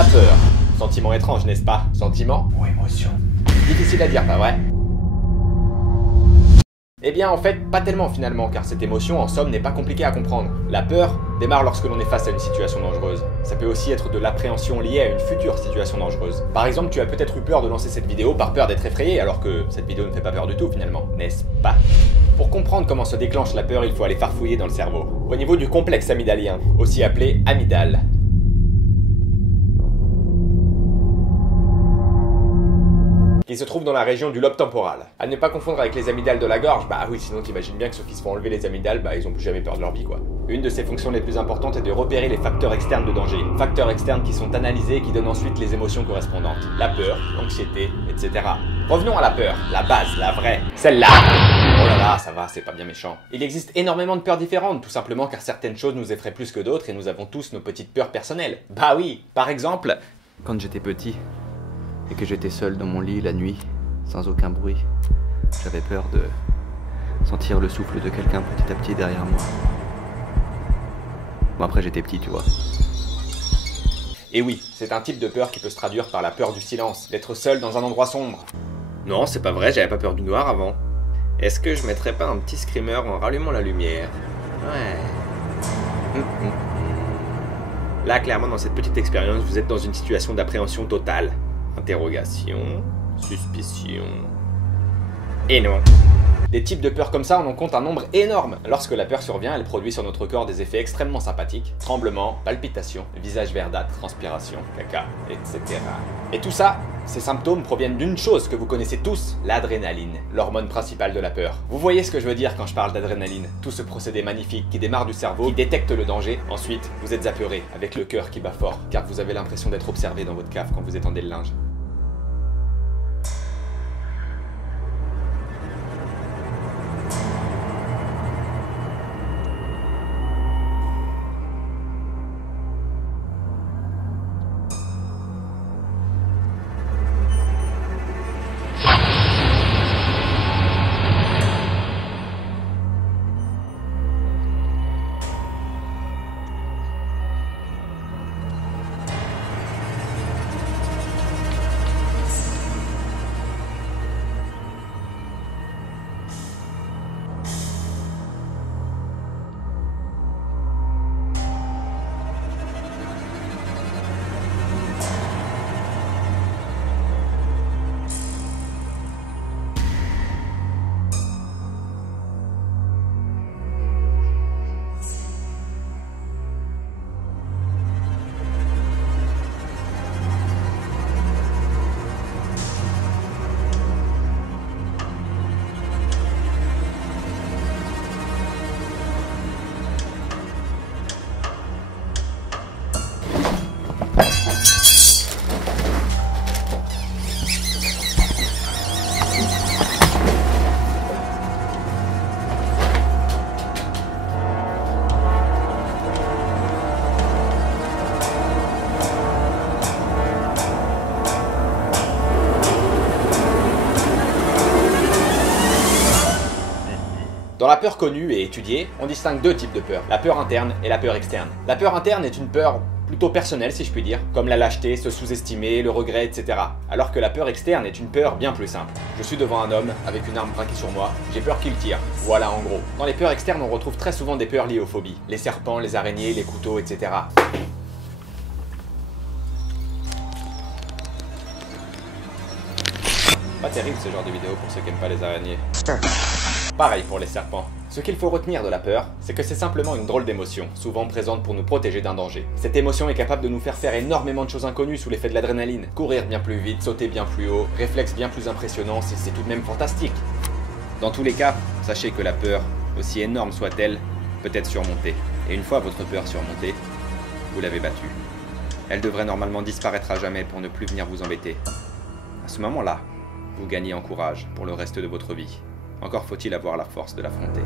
La peur. Sentiment étrange, n'est-ce pas? Sentiment ou émotion? Difficile à dire, pas vrai? Eh bien en fait, pas tellement finalement, car cette émotion en somme n'est pas compliquée à comprendre. La peur démarre lorsque l'on est face à une situation dangereuse. Ça peut aussi être de l'appréhension liée à une future situation dangereuse. Par exemple, tu as peut-être eu peur de lancer cette vidéo par peur d'être effrayé, alors que cette vidéo ne fait pas peur du tout finalement, n'est-ce pas? Pour comprendre comment se déclenche la peur, il faut aller farfouiller dans le cerveau. Au niveau du complexe amygdalien, aussi appelé amygdale. Qui se trouve dans la région du lobe temporal. À ne pas confondre avec les amygdales de la gorge, bah oui, sinon t'imagines bien que ceux qui se font enlever les amygdales, bah ils ont plus jamais peur de leur vie quoi. Une de ses fonctions les plus importantes est de repérer les facteurs externes de danger. Facteurs externes qui sont analysés et qui donnent ensuite les émotions correspondantes. La peur, l'anxiété, etc. Revenons à la peur, la base, la vraie, celle-là. Oh là là, ça va, c'est pas bien méchant. Il existe énormément de peurs différentes, tout simplement car certaines choses nous effraient plus que d'autres et nous avons tous nos petites peurs personnelles. Bah oui, par exemple, quand j'étais petit et que j'étais seul dans mon lit la nuit, sans aucun bruit, j'avais peur de sentir le souffle de quelqu'un petit à petit derrière moi. Bon après j'étais petit, tu vois. Et oui, c'est un type de peur qui peut se traduire par la peur du silence, d'être seul dans un endroit sombre. Non, c'est pas vrai, j'avais pas peur du noir avant. Est-ce que je mettrais pas un petit screamer en rallumant la lumière? Ouais. Là, clairement, dans cette petite expérience, vous êtes dans une situation d'appréhension totale. Interrogation, suspicion... Et non. Des types de peurs comme ça, on en compte un nombre énorme. Lorsque la peur survient, elle produit sur notre corps des effets extrêmement sympathiques. Tremblements, palpitations, visage verdâtre, transpiration, caca, etc. Et tout ça, ces symptômes proviennent d'une chose que vous connaissez tous, l'adrénaline, l'hormone principale de la peur. Vous voyez ce que je veux dire quand je parle d'adrénaline? Tout ce procédé magnifique qui démarre du cerveau, qui détecte le danger. Ensuite, vous êtes apeuré, avec le cœur qui bat fort, car vous avez l'impression d'être observé dans votre cave quand vous étendez le linge. Dans la peur connue et étudiée, on distingue deux types de peur, la peur interne et la peur externe. La peur interne est une peur plutôt personnelle si je puis dire, comme la lâcheté, se sous-estimer, le regret, etc. Alors que la peur externe est une peur bien plus simple. Je suis devant un homme avec une arme braquée sur moi, j'ai peur qu'il tire. Voilà en gros. Dans les peurs externes, on retrouve très souvent des peurs liées aux phobies. Les serpents, les araignées, les couteaux, etc. Pas terrible ce genre de vidéo pour ceux qui n'aiment pas les araignées. Pareil pour les serpents. Ce qu'il faut retenir de la peur, c'est que c'est simplement une drôle d'émotion, souvent présente pour nous protéger d'un danger. Cette émotion est capable de nous faire faire énormément de choses inconnues sous l'effet de l'adrénaline. Courir bien plus vite, sauter bien plus haut, réflexes bien plus impressionnants, c'est tout de même fantastique. Dans tous les cas, sachez que la peur, aussi énorme soit-elle, peut être surmontée. Et une fois votre peur surmontée, vous l'avez battue. Elle devrait normalement disparaître à jamais pour ne plus venir vous embêter. À ce moment-là, vous gagnez en courage pour le reste de votre vie. Encore faut-il avoir la force de l'affronter.